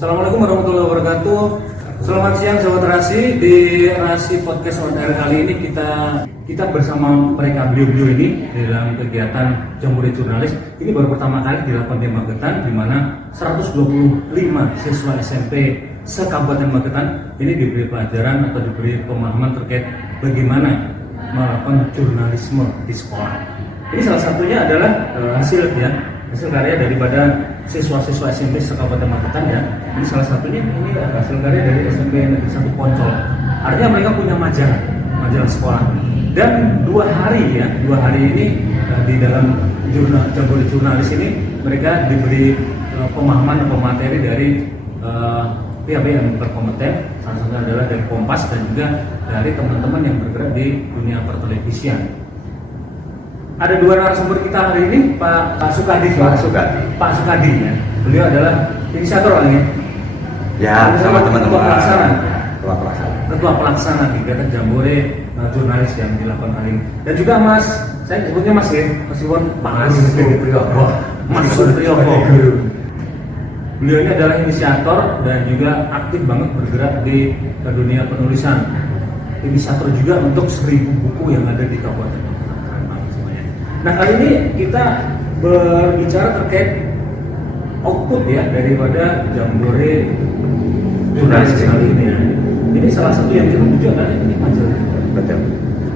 Assalamualaikum warahmatullahi wabarakatuh. Selamat siang Sobat Rasi. Di Rasi Podcast on Air kali ini kita bersama mereka beliau-beliau ini dalam kegiatan Jambore Jurnalis. Ini baru pertama kali dilakukan di Magetan, di mana 125 siswa SMP se-Kabupaten Magetan ini diberi pelajaran atau diberi pemahaman terkait bagaimana melakukan jurnalisme di sekolah. Ini salah satunya adalah hasil karya daripada siswa-siswa SMP se-Kabupaten Magetan ya. Ini salah satunya ini hasil karya dari SMP Negeri 1 Poncol. Artinya mereka punya majalah sekolah. Dan dua hari ini di dalam Jambore Jurnalis ini mereka diberi pemahaman atau materi dari pihak-pihak yang berkompeten, salah satunya adalah dari Kompas dan juga dari teman-teman yang bergerak di dunia pertelevisian. Ada dua narasumber kita hari ini, Pak Sukadi. Pak Sukadi ya. Beliau adalah inisiator orangnya. Ya, sama teman-teman. Ketua pelaksana kegiatan Jambore Jurnalis yang dilakukan hari ini. Dan juga Mas, saya sebutnya Mas ya, meskipun Mas Supriyogo. Beliau ini adalah inisiator dan juga aktif banget bergerak di dunia penulisan. Inisiator juga untuk 1000 buku yang ada di Kabupaten. Nah, kali ini kita berbicara terkait output ya daripada Jambore Jurnalis kali ini. Ini salah satu yang kita tuju adalah ini majalah. Betul.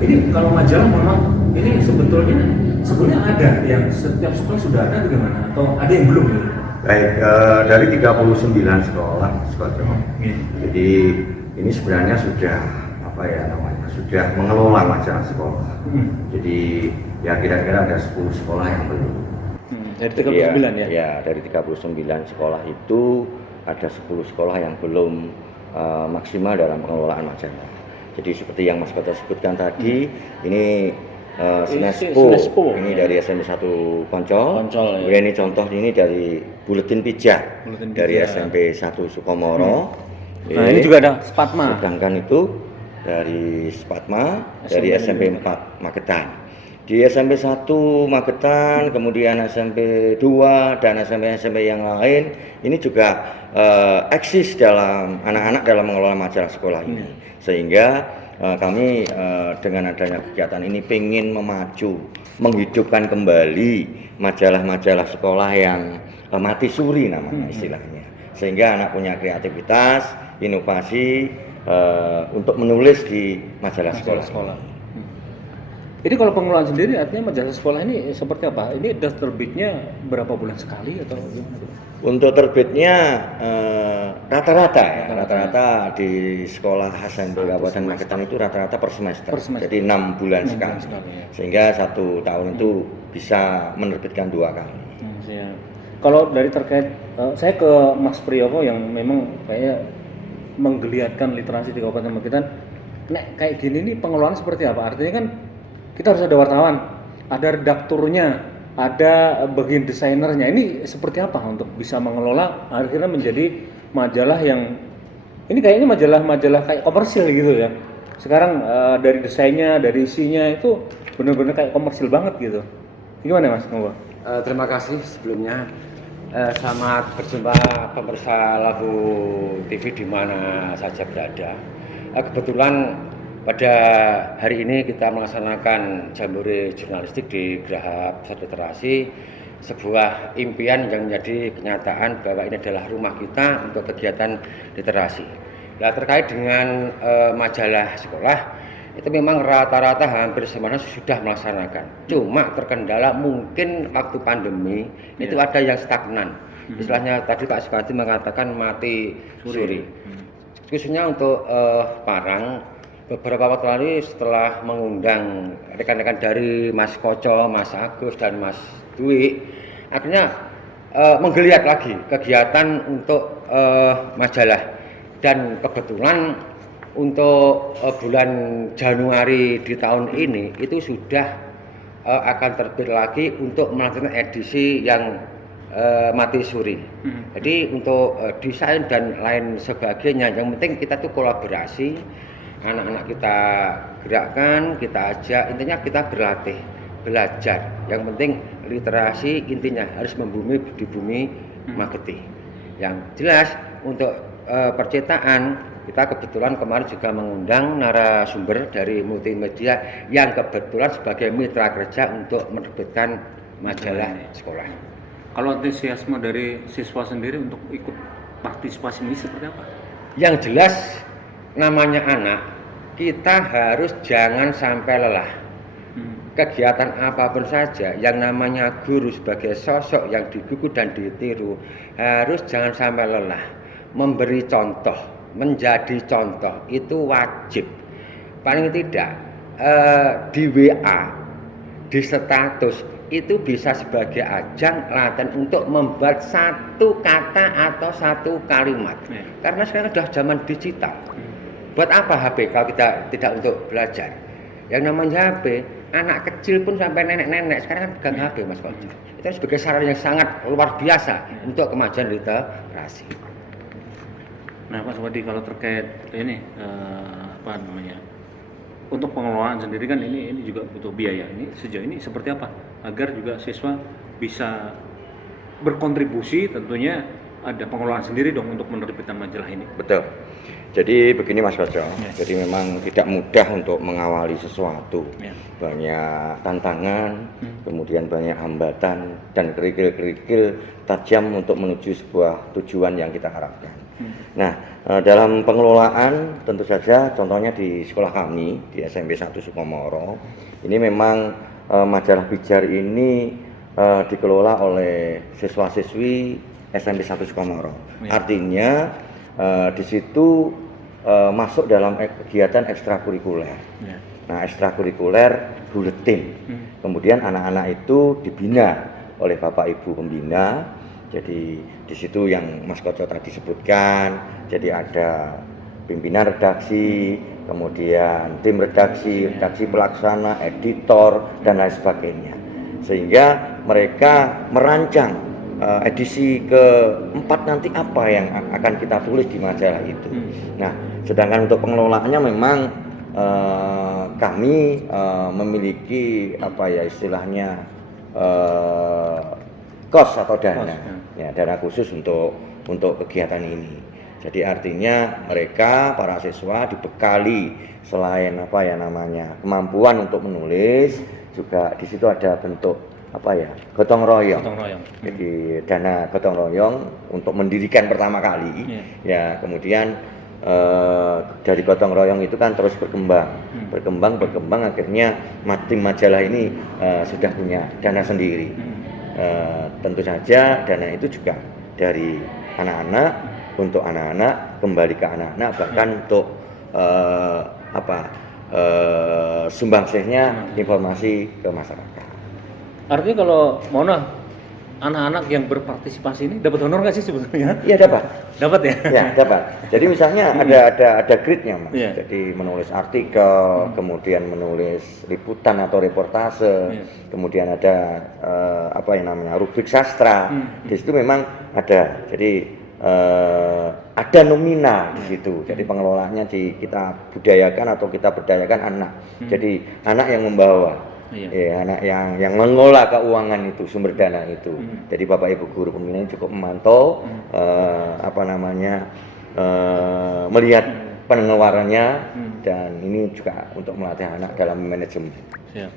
Ini kalau majalah, mohon maaf, ini sebetulnya ada yang setiap sekolah sudah ada bagaimana? Atau ada yang belum? Baik, dari 39 sekolah Jambore. Jadi ini sebenarnya sudah sudah mengelola majalah sekolah. Jadi ya kira-kira ada 10 sekolah yang belum. Dari 39 ya? Ya, dari 39 sekolah itu ada 10 sekolah yang belum maksimal dalam pengelolaan majalah. Jadi seperti yang Mas Kota sebutkan tadi, ini SNESPO, ini dari SMP 1 Poncol ya. Kemudian ini contoh ini dari Buletin Pijak dari SMP 1 Sukomoro. Nah, ini juga ada Spatma. Sedangkan itu dari Spatma dari SMP 4 Magetan. Di SMP 1 Magetan, kemudian SMP 2 dan SMP yang lain ini juga eksis dalam anak-anak dalam mengelola majalah sekolah ini. Sehingga kami dengan adanya kegiatan ini ingin menghidupkan kembali majalah-majalah sekolah yang mati suri namanya istilahnya. Sehingga anak punya kreativitas, inovasi untuk menulis di majalah sekolah. Jadi kalau pengelolaan sendiri artinya majalah sekolah ini seperti apa? Ini sudah terbitnya berapa bulan sekali atau gimana? Untuk terbitnya rata-rata di sekolah SMP Kabupaten Magetan itu rata-rata per semester. Jadi 6 bulan sekali. Ya. Sehingga 1 tahun itu bisa menerbitkan 2 kali. Kalau dari terkait saya ke Mas Priyogo yang memang kayak menggeliatkan literasi di Kabupaten Magetan. Kayak gini nih pengelolaan seperti apa? Artinya kan kita harus ada wartawan, ada redakturnya, ada bagian desainernya. Ini seperti apa untuk bisa mengelola akhirnya menjadi majalah yang ini kayaknya majalah kayak komersil gitu ya. Sekarang dari desainnya, dari isinya itu benar-benar kayak komersil banget gitu. Gimana Mas? Terima kasih sebelumnya. Selamat berjumpa pemirsa Labu TV di mana saja berada. Kebetulan pada hari ini kita melaksanakan Jambore Jurnalistik di Geraha Pusat Literasi, sebuah impian yang menjadi kenyataan bahwa ini adalah rumah kita untuk kegiatan literasi. Nah, terkait dengan majalah sekolah, itu memang rata-rata hampir semuanya sudah melaksanakan. Cuma terkendala mungkin waktu pandemi itu ada yang stagnan. Istilahnya tadi Pak Sukadi mengatakan mati suri. Khususnya untuk Parang. Beberapa waktu lalu setelah mengundang rekan-rekan dari Mas Koco, Mas Agus, dan Mas Dwi, akhirnya menggeliat lagi kegiatan untuk majalah. Dan kebetulan untuk bulan Januari di tahun ini itu sudah akan terbit lagi untuk melakukan edisi yang mati suri. Jadi untuk desain dan lain sebagainya, yang penting kita tuh kolaborasi. Anak-anak kita gerakkan, kita ajak, intinya kita berlatih, belajar. Yang penting literasi intinya harus membumi di bumi Magetan. Yang jelas untuk percetakan, kita kebetulan kemarin juga mengundang narasumber dari multimedia yang kebetulan sebagai mitra kerja untuk menerbitkan majalah sekolah. Kalau antusiasme dari siswa sendiri untuk ikut partisipasi ini seperti apa? Yang jelas namanya anak, kita harus jangan sampai lelah. Kegiatan apapun saja yang namanya guru sebagai sosok yang digugu dan ditiru harus jangan sampai lelah. Memberi contoh, menjadi contoh itu wajib. Paling tidak di WA, di status itu bisa sebagai ajang latihan untuk membuat satu kata atau satu kalimat. Karena sekarang sudah zaman digital. Buat apa HP kalau kita tidak untuk belajar? Yang namanya HP, anak kecil pun sampai nenek-nenek sekarang kan pegang HP, Mas Koji. Itu sebagai sarana yang sangat luar biasa untuk kemajuan literasi. Nah, Mas Wadi, kalau terkait ini untuk pengelolaan sendiri kan ini juga butuh biaya. Ini sejauh ini seperti apa agar juga siswa bisa berkontribusi, tentunya ada pengelolaan sendiri dong untuk menerbitkan majalah ini. Betul. Jadi begini Mas Koco, jadi memang tidak mudah untuk mengawali sesuatu. Banyak tantangan, kemudian banyak hambatan dan kerikil-kerikil tajam untuk menuju sebuah tujuan yang kita harapkan. Nah, dalam pengelolaan tentu saja contohnya di sekolah kami di SMP 1 Sukomoro, ini memang majalah Bijar ini dikelola oleh siswa-siswi SMP 1 Sukomoro. Artinya di situ masuk dalam kegiatan ekstrakurikuler. Nah, ekstrakurikuler buletin. Kemudian anak-anak itu dibina oleh Bapak Ibu pembina. Jadi di situ yang Mas Koco tadi sebutkan. Jadi ada pimpinan redaksi, kemudian tim redaksi, redaksi pelaksana, editor dan lain sebagainya. Sehingga mereka merancang edisi keempat nanti apa yang akan kita tulis di majalah itu. Nah, sedangkan untuk pengelolaannya memang kami memiliki apa ya istilahnya kos atau dana, ya dana khusus untuk kegiatan ini. Jadi artinya mereka para siswa dibekali selain apa ya namanya kemampuan untuk menulis, juga di situ ada bentuk apa ya gotong royong. Jadi dana gotong royong untuk mendirikan pertama kali. Ya kemudian dari gotong royong itu kan terus berkembang akhirnya tim majalah ini sudah punya dana sendiri. Tentu saja dana itu juga dari anak-anak untuk anak-anak, kembali ke anak-anak, bahkan untuk sumbangsihnya informasi ke masyarakat. Artinya kalau Mona, anak-anak yang berpartisipasi ini dapat honor nggak sih sebetulnya? Iya dapat. Dapat ya? Ya dapat. Jadi misalnya ada grade-nya Mas. Jadi menulis artikel, kemudian menulis liputan atau reportase, kemudian ada rubrik sastra. Di situ memang ada. Jadi ada nominal di situ. Jadi pengelolaannya kita budayakan atau kita berdayakan anak. Jadi anak yang membawa. Ya, anak yang mengelola keuangan itu, sumber dana itu. Jadi Bapak Ibu guru pembina cukup memantau melihat pengeluarannya dan ini juga untuk melatih anak dalam manajemen. Siap.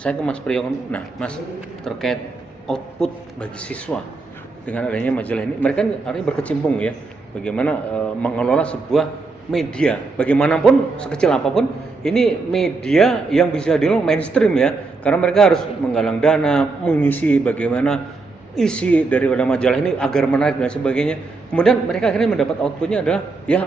Saya ke Mas Priyono. Nah, Mas, terkait output bagi siswa dengan adanya majalah ini, mereka artinya berkecimpung ya, bagaimana mengelola sebuah media, bagaimanapun sekecil apapun, ini media yang bisa dibilang mainstream ya, karena mereka harus menggalang dana, mengisi bagaimana isi daripada majalah ini agar menarik dan sebagainya. Kemudian mereka akhirnya mendapat outputnya adalah ya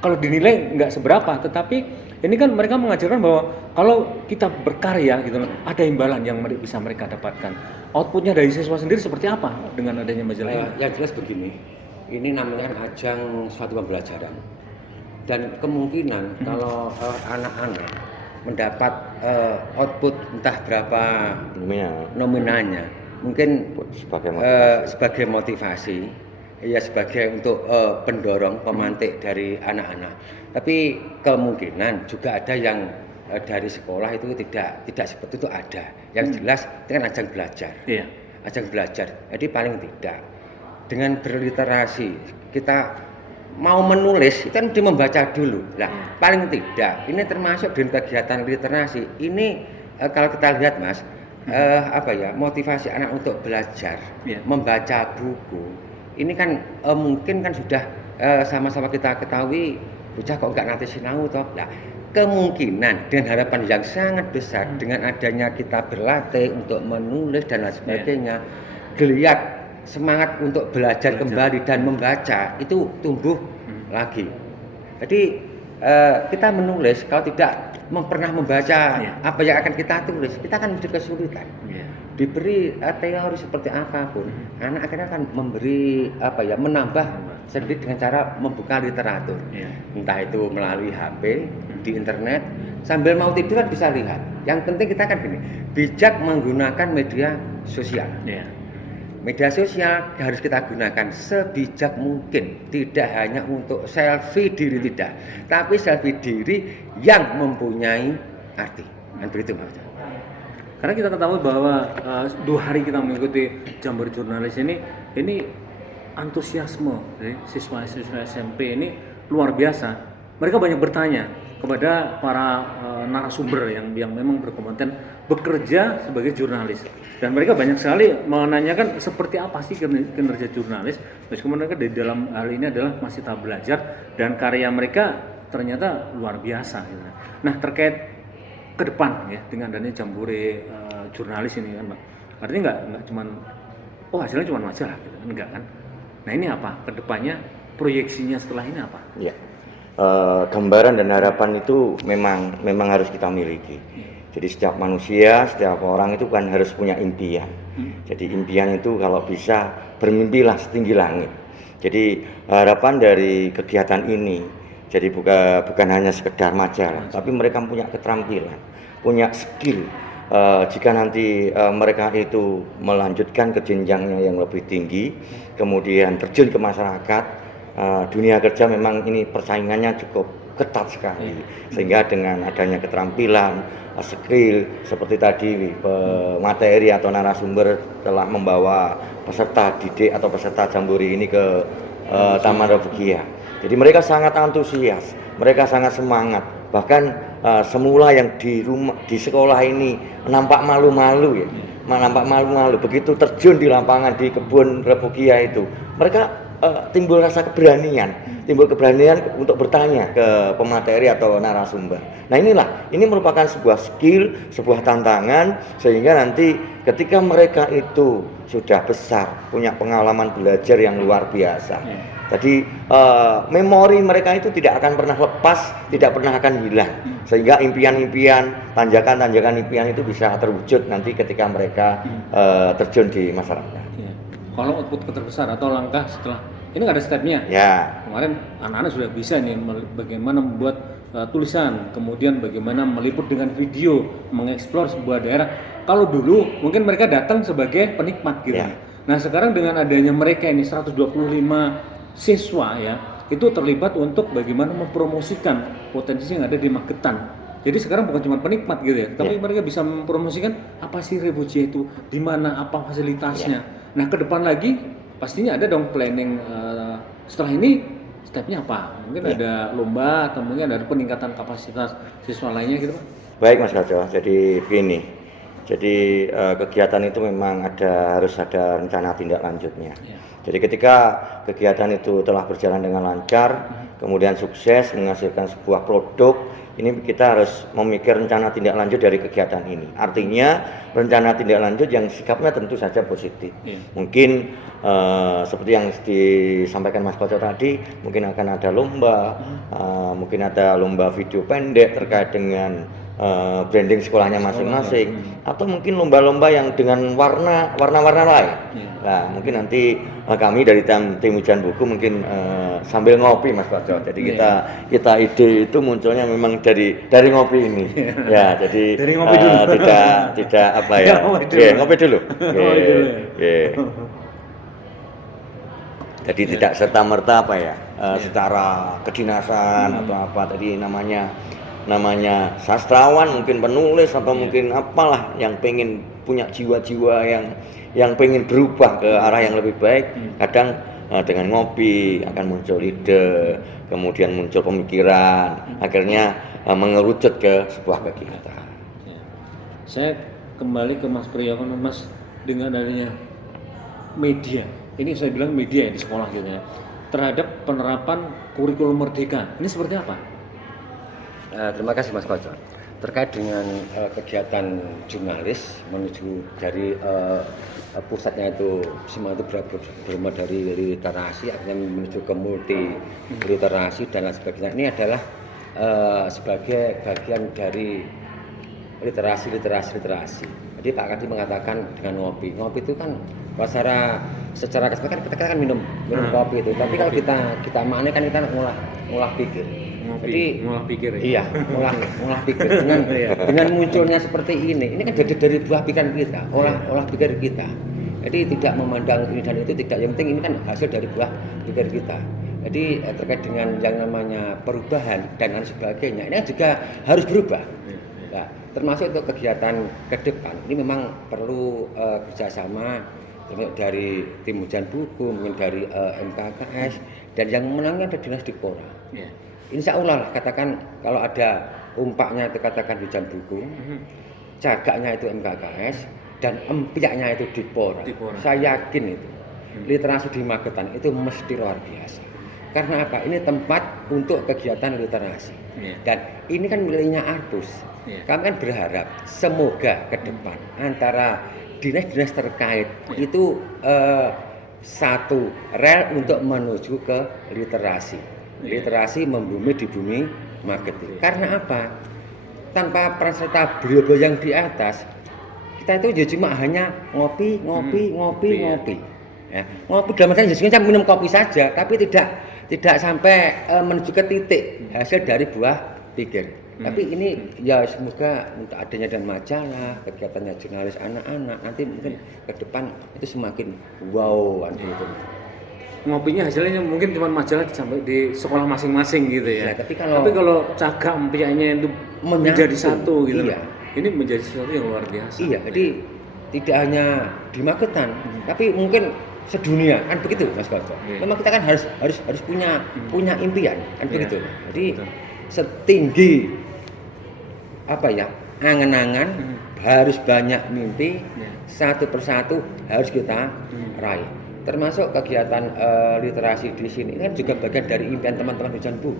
kalau dinilai nggak seberapa, tetapi ini kan mereka mengajarkan bahwa kalau kita berkarya gitu, ada imbalan yang bisa mereka dapatkan. Outputnya dari siswa sendiri seperti apa dengan adanya majalah ini? Yang jelas begini, ini namanya ajang suatu pembelajaran. Dan kemungkinan kalau anak-anak mendapat output entah berapa nominalnya, mungkin sebagai motivasi, ya sebagai untuk pendorong, pemantik dari anak-anak. Tapi kemungkinan juga ada yang dari sekolah itu tidak seperti itu ada. Yang jelas itu kan ajang belajar, ajang belajar. Jadi paling tidak dengan berliterasi kita mau menulis itu kan mesti membaca dulu. Nah, paling tidak ini termasuk di kegiatan literasi. Ini kalau kita lihat Mas, motivasi anak untuk belajar, membaca buku. Ini kan mungkin kan sudah sama-sama kita ketahui bocah kok nggak nanti sinau toh. Nah, kemungkinan dan harapan yang sangat besar dengan adanya kita berlatih untuk menulis dan lain sebagainya, geliat semangat untuk belajar kembali dan membaca itu tumbuh lagi. Jadi kita menulis kalau tidak pernah membaca apa yang akan kita tulis, kita akan mesti kesulitan. Diberi teori seperti apapun, anak akhirnya akan memberi menambah sendiri dengan cara membuka literatur. Entah itu melalui HP, di internet, sambil mau tidur kan bisa lihat. Yang penting kita kan gini, bijak menggunakan media sosial. Media sosial harus kita gunakan sebijak mungkin, tidak hanya untuk selfie diri tidak, tapi selfie diri yang mempunyai arti. Dan begitu Mas. Karena kita ketahui bahwa 2 hari kita mengikuti Jambore Jurnalis ini antusiasme dari siswa-siswa SMP ini luar biasa. Mereka banyak bertanya kepada para narasumber yang memang berkompeten bekerja sebagai jurnalis, dan mereka banyak sekali menanyakan seperti apa sih kinerja jurnalis, meskipun mereka di dalam hal ini adalah masih tahap belajar dan karya mereka ternyata luar biasa gitu. Nah, terkait ke depan ya dengan adanya Jambore Jurnalis ini kan Pak, artinya nggak cuman hasilnya cuma majalah gitu, enggak kan. Nah, ini apa ke depannya, proyeksinya setelah ini apa? Ya. Gambaran dan harapan itu memang harus kita miliki. Jadi setiap manusia, setiap orang itu kan harus punya impian. Jadi impian itu kalau bisa bermimpilah setinggi langit. Jadi harapan dari kegiatan ini, jadi bukan hanya sekedar majalah, tapi mereka punya keterampilan, punya skill. Jika nanti mereka itu melanjutkan ke jenjangnya yang lebih tinggi, kemudian terjun ke masyarakat, dunia kerja memang ini persaingannya cukup ketat sekali, sehingga dengan adanya keterampilan, skill seperti tadi materi atau narasumber telah membawa peserta didik atau peserta Jambore ini ke Taman Refugia. Jadi mereka sangat antusias, mereka sangat semangat. Bahkan semula yang di sekolah ini nampak malu-malu ya, nampak malu-malu. Begitu terjun di lapangan di kebun Refugia itu, mereka timbul rasa keberanian untuk bertanya ke pemateri atau narasumber. Nah, ini merupakan sebuah skill, sebuah tantangan, sehingga nanti ketika mereka itu sudah besar, punya pengalaman belajar yang luar biasa. Jadi memori mereka itu tidak akan pernah lepas, tidak pernah akan hilang, sehingga impian-impian, tanjakan-tanjakan impian itu bisa terwujud nanti ketika mereka terjun di masyarakat. Kalau output terbesar atau langkah setelah ini nggak ada stepnya. Ya. Kemarin anak-anak sudah bisa nih bagaimana membuat tulisan, kemudian bagaimana meliput dengan video, mengeksplor sebuah daerah. Kalau dulu mungkin mereka datang sebagai penikmat gitu. Ya. Nah, sekarang dengan adanya mereka ini 125 siswa ya, itu terlibat untuk bagaimana mempromosikan potensi yang ada di Magetan. Jadi sekarang bukan cuma penikmat gitu ya, tapi mereka bisa mempromosikan apa sih Refugia itu, di mana, apa fasilitasnya. Nah, ke depan lagi pastinya ada dong planning setelah ini stepnya apa? Mungkin ada lomba atau mungkin ada peningkatan kapasitas siswa lainnya gitu Pak? Baik Mas Kajo, jadi begini. Jadi kegiatan itu memang harus ada rencana tindak lanjutnya. Jadi ketika kegiatan itu telah berjalan dengan lancar, kemudian sukses menghasilkan sebuah produk, ini kita harus memikir rencana tindak lanjut dari kegiatan ini. Artinya rencana tindak lanjut yang sikapnya tentu saja positif. Mungkin seperti yang disampaikan Mas Koco tadi, mungkin akan ada lomba, mungkin ada lomba video pendek terkait dengan branding sekolahnya masing-masing, atau mungkin lomba-lomba yang dengan warna-warna lain. Nah, mungkin nanti kami dari tim ujian buku mungkin sambil ngopi Mas Koco. Jadi kita ide itu munculnya memang dari ngopi ini. Ya, jadi dari ngopi dulu. tidak apa ya. Ngopi dulu. Jadi tidak serta-merta apa ya, secara kedinasan atau apa tadi namanya namanya sastrawan, mungkin penulis atau mungkin apalah yang pengen punya jiwa-jiwa yang pengen berubah ke arah yang lebih baik, kadang dengan ngopi akan muncul ide, kemudian muncul pemikiran, akhirnya mengerucut ke sebuah kegiatan. Saya kembali ke Mas Priyo, Mas, dengan adanya media, ini saya bilang media di sekolah gitu ya, terhadap penerapan kurikulum merdeka, ini seperti apa? Terima kasih Mas Koco. Terkait dengan kegiatan jurnalis menuju dari pusatnya itu semua itu bermula dari literasi, akhirnya menuju ke multi literasi dan lain sebagainya. Ini adalah sebagai bagian dari literasi. Jadi Pak Kadi mengatakan dengan ngopi itu kan secara kesempatan kita kan minum kopi itu. Tapi kalau kita maknanya kan kita ngolah pikir. Jadi ngolah pikir ya? Iya, ngolah pikir dengan munculnya seperti ini kan dari buah pikiran kita, olah pikir kita. Jadi tidak memandang ini dan itu, tidak, yang penting ini kan hasil dari buah pikir kita. Jadi terkait dengan yang namanya perubahan dan lain sebagainya, ini juga harus berubah. Nah, termasuk untuk kegiatan ke depan ini memang perlu kerjasama dari tim hujan buku, mungkin dari MKKS, dan yang menangnya ada Dinas Dikpora. Insya Allah katakan kalau ada umpaknya itu katakan hujan buku, cagaknya itu MKKS, dan empiaknya itu Dikpora. Saya yakin itu literasi di Magetan itu mesti luar biasa. Karena apa? Ini tempat untuk kegiatan literasi. Dan ini kan miliknya Artus. Kami kan berharap semoga ke depan antara dinas-dinas terkait itu satu rel untuk menuju ke literasi. Literasi membumi di bumi Magetan. Karena apa? Tanpa peran serta beliau yang di atas, kita itu ya cuma hanya ngopi. Ya, ngopi dalam artian biasanya minum kopi saja, tapi tidak sampai menuju ke titik hasil dari buah pikir. Tapi ini ya semoga untuk adanya dan majalah, kegiatannya jurnalis anak-anak, nanti mungkin ke depan itu semakin wow gitu. Ngopinya hasilnya mungkin cuma majalah sampai di sekolah masing-masing gitu ya. Tapi kalau cagak empiaknya itu menjadi satu gitu. Iya. Ini menjadi sesuatu yang luar biasa. Iya, jadi tidak hanya di Magetan, tapi mungkin sedunia kan begitu Mas Koco. Memang kita kan harus punya impian kan begitu. Jadi setinggi angan-angan harus banyak mimpi, satu persatu harus kita raih. Termasuk kegiatan literasi di sini ini kan juga bagian dari impian teman-teman hujan buku.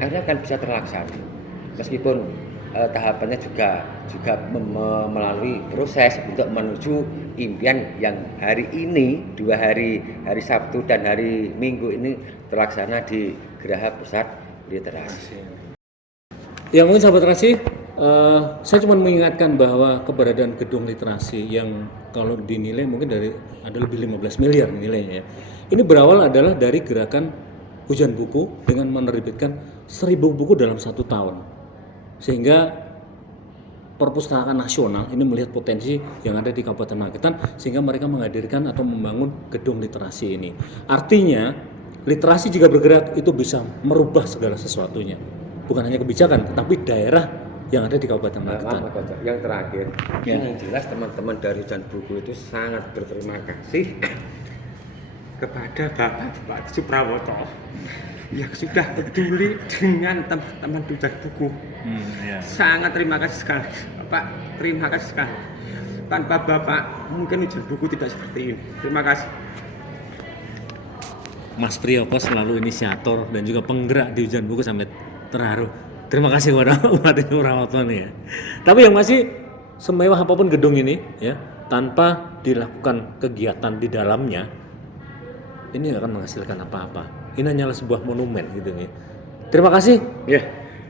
Akhirnya kan bisa terlaksana. Meskipun tahapannya juga melalui proses untuk menuju impian yang hari ini 2 hari Sabtu dan hari Minggu ini terlaksana di Geraha Pusat Literasi. Ya mungkin sahabat literasi, saya cuma mengingatkan bahwa keberadaan gedung literasi yang kalau dinilai mungkin ada lebih 15 miliar nilainya ya. Ini berawal adalah dari gerakan hujan buku dengan menerbitkan 1000 buku dalam 1 tahun. Sehingga Perpustakaan Nasional ini melihat potensi yang ada di Kabupaten Magetan sehingga mereka menghadirkan atau membangun gedung literasi ini. Artinya literasi jika bergerak itu bisa merubah segala sesuatunya. Bukan hanya kebijakan tetapi daerah yang ada di Kabupaten Magetan. Yang terakhir, yang jelas teman-teman dari hujan buku itu sangat berterima kasih kepada Bapak Suprawoto yang sudah peduli dengan teman-teman hujan buku. Sangat terima kasih sekali Bapak, terima kasih sekali. Tanpa Bapak mungkin hujan buku tidak seperti ini. Terima kasih. Mas Priyoko selalu inisiator dan juga penggerak di hujan buku sampai terharu. Terima kasih kepada Bupati Suprawoto nih ya. Tapi yang masih semewah apapun gedung ini ya, tanpa dilakukan kegiatan di dalamnya, ini nggak akan menghasilkan apa-apa. Ini hanyalah sebuah monumen gitu ya. Terima kasih. Ya.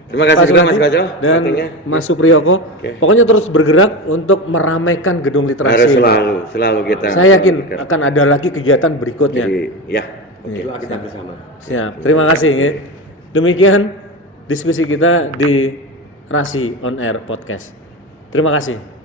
Terima kasih juga Mas Koco dan Mas Supriyoko. Pokoknya terus bergerak untuk meramaikan gedung literasi. Harus selalu kita. Saya yakin akan ada lagi kegiatan berikutnya. Jadi, Doa kita bersama. Siap. Terima kasih ya. Demikian diskusi kita di Rasi On Air Podcast. Terima kasih.